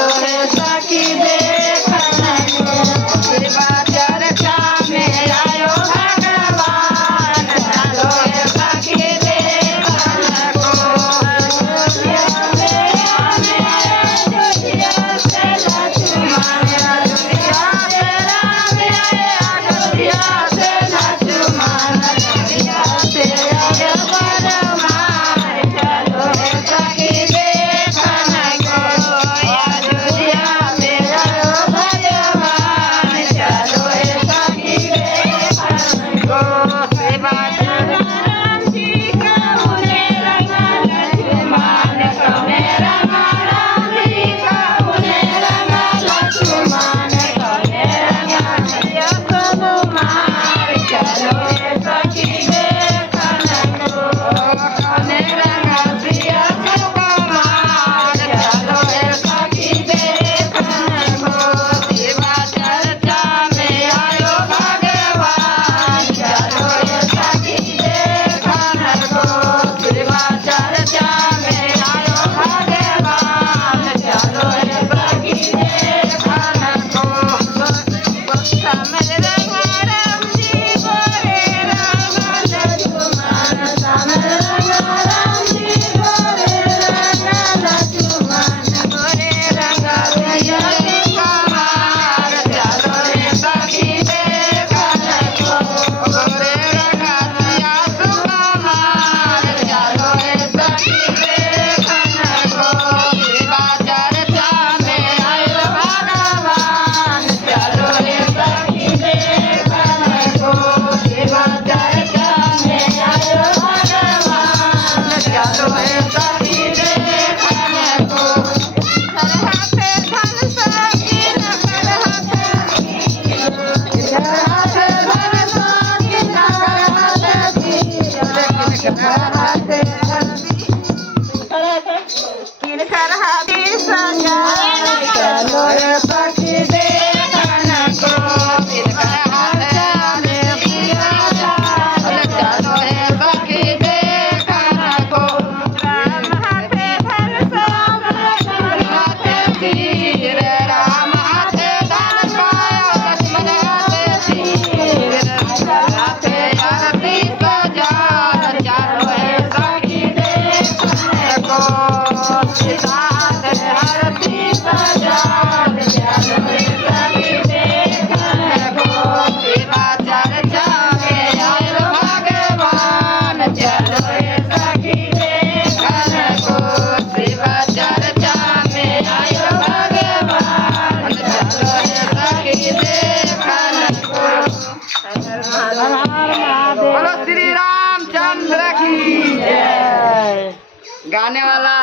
चलो रे सखी देखने को सेवा चर्चा में आयो भगवान चलो रे सखी देखने को अयोध्या में अयोध्या से लक्ष्मण अयोध्या से राम अयोध्या से लक्ष्मण अयोध्या से भगवान चलो रे सखी देखने को अयोध्या में आयो भगवान चलो रे सखी देखने को सेवा राम जी का उन्हें रंगा लक्ष्मण कमे रंगा राम जी का उन्हें रंगा लक्ष्मण कमे रंगा हनुमान चलो रे सखी देखने को कमे रंगा प्रिय सुकुमार चलो रे सखी देखने को सेवा चर्चा में आयो भगवान चलो रे सखी देखने को सेवा चर्चा में आयो भगवान चलो रे सखी देखने को समर रंगा राम जी गोरे रंगा लक्ष्मण समर रंगा राम जी गोरे रंगा लक्ष्मण गोरे रंगा प्रिय सुकुमार चलो रे सखी देखने को गोरे रंगा प्रिय सुकुमार चलो रे सखी देखने को सेवा चर्चा में आयो भगवान चलो रे सखी देखने को सेवा चर्चा में आयो भगवान चलो रे सखी देखने को हर हाथे धन साकिन हर हाथे धन साकिन हर हाथे किनकर हाथी सजाए चलो रे सखी देखने को किनकर हाथे दिया जाए चलो रे सखी देखने को राम हाथे धन श्याम हाथे तीर राम हाथे धन पायो लक्ष्मण हाथे तीर हाथे आरती सजाए चलो रे सखी देखने को सिद्धार्थ आरती सजाए चलो रे सखी देखने को सेवा चर्चा में आयो भगवान चलो रे सखी देखने को सेवा चर्चा में आयो भगवान चलो रे सखी देखने को बोलो श्री रामचंद्र की जय गाने वाला